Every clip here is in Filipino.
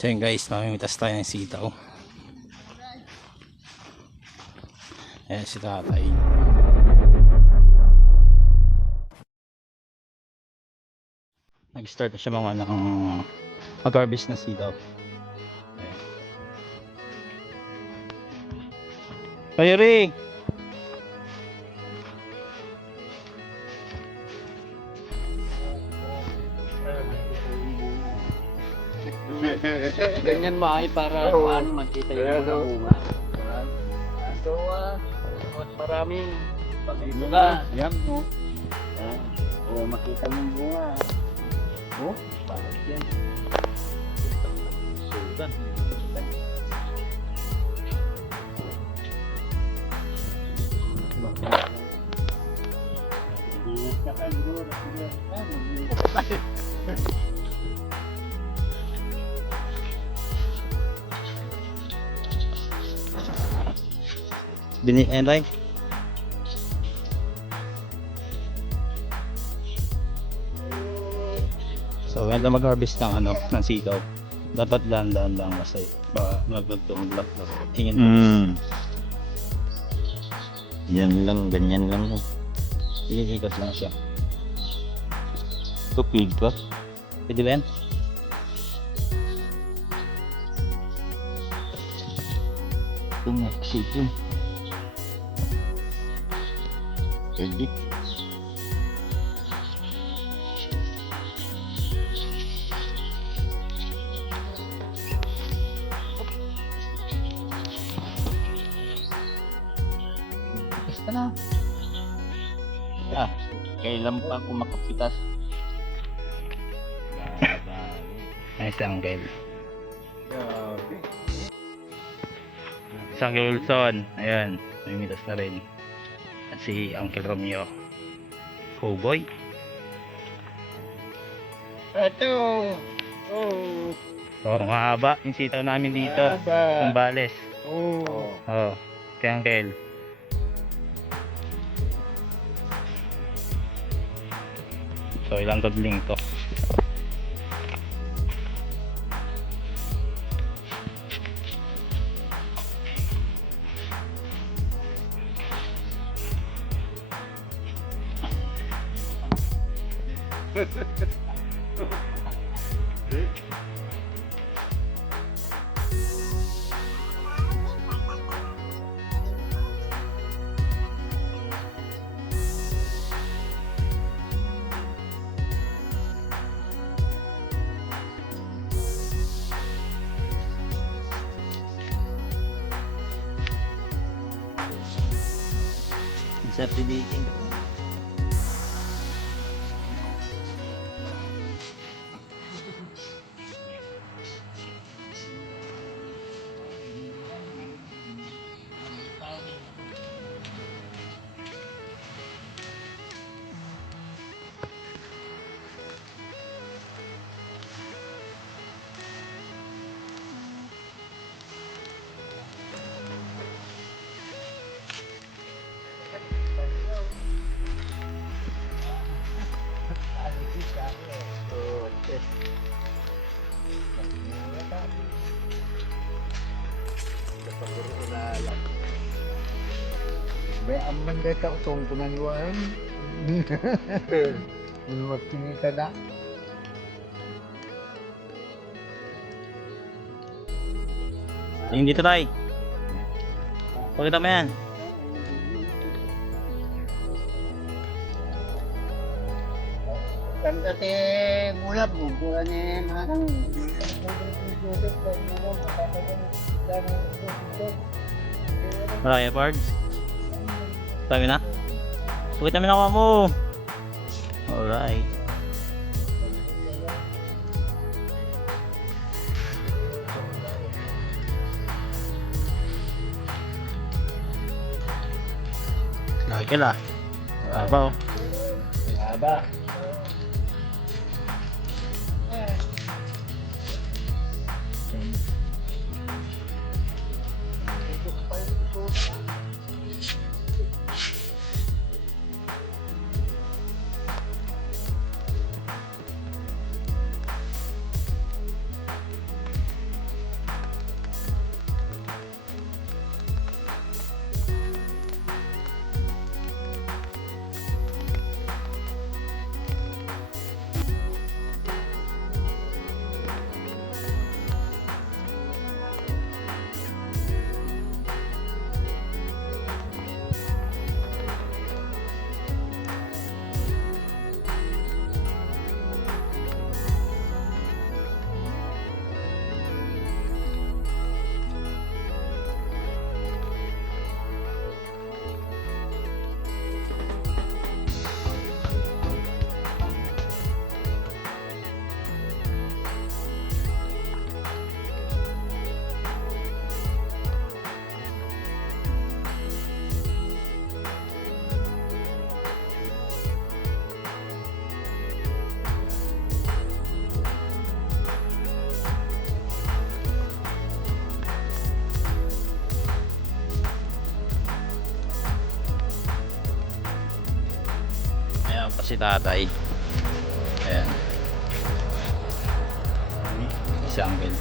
So yun guys, mamimitas tayo ng sitaw. Ayan si tatay. Nag-start na siya mga mag-harvest na sitaw. Kayo rin! Ganyan mahal para paano makita yung mga bunga. So, maraming bunga. Yan po. O makita mong bunga. Oh, bakit yan? Sudan. Enray. So when mag-harvest ng ng sitaw, dapat dahan-dahan lang kasi magtutulak tingin ko. Yan lang, ganyan lang. Iligas lang siya. Tupig ba? Pwede ba yan? Tumaksik yun. Pwede. Basta na. Kailan pa ako makapitas? Nice uncle. Uncle Wilson. Ayan. Namimitas na rin. At si Uncle Romeo. Cowboy. Ito! Oh! So, mahaba yung sitaw namin dito. Kumbales. Oh. Kaya Uncle. So, ilang tudling to. Sa piliting. May amman dito itong kunaniwaan. Magkinita na. Yung dito tayo. Pakita mo yan. Kanta te bulap bukulan ni marang. Malaki parts. Sabi na. Pakita mo na ako mo. Alright. Laki lah. Apa? Aba. pa si tatay. Ayan. Si Uncle.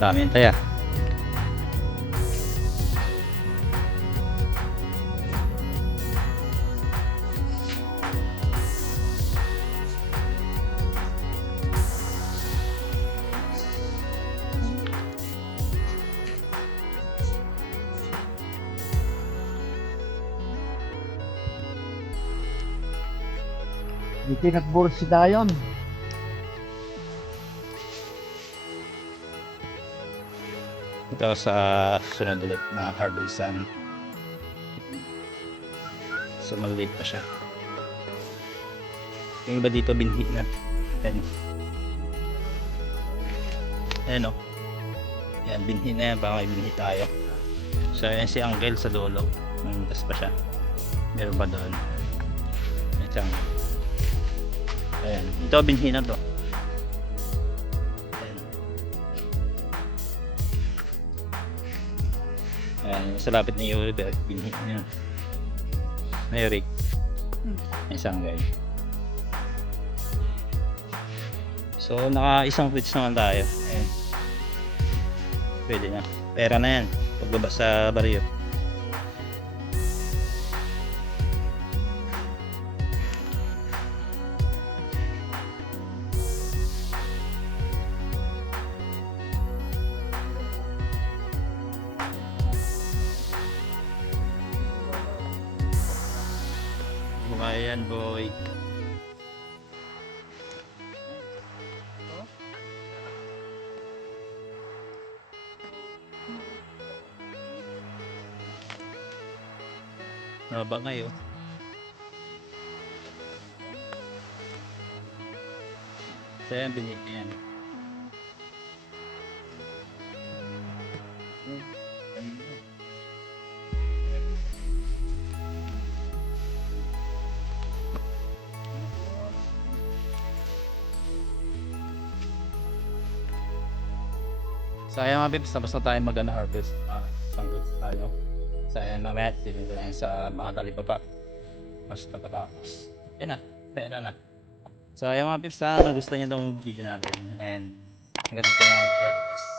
Dami yung taya. Hindi tinakbol si Dayon. Ito sa sunod ulit na harvestan. So maliit pa siya. Yung iba dito binhi na. Ayan. Ayan o. Ayan, binhi na yan. Baka may binhi tayo. So ayan si Uncle sa dulo. Tas pa siya. Meron pa doon. Ayan. Ayan. Ito binhi na to. Ayan, sa lapit na Yuri, binhi niya. May Rick. Isang guy. So, naka isang fridge naman tayo. Ayan. Pwede na. Pera na yan. Paglabas sa baryo. Ayan boy. Naba ngayon. So yan, binigyan yan. So ayan mga pips, tapos na tayo mag-harvest. Sangguts tayo. So ayan mamaya, dito na sa mga talipapa. Mas tapos. Ayan na, pera na. So ayan mga pips, gusto niyo itong video natin. And hanggang dito na.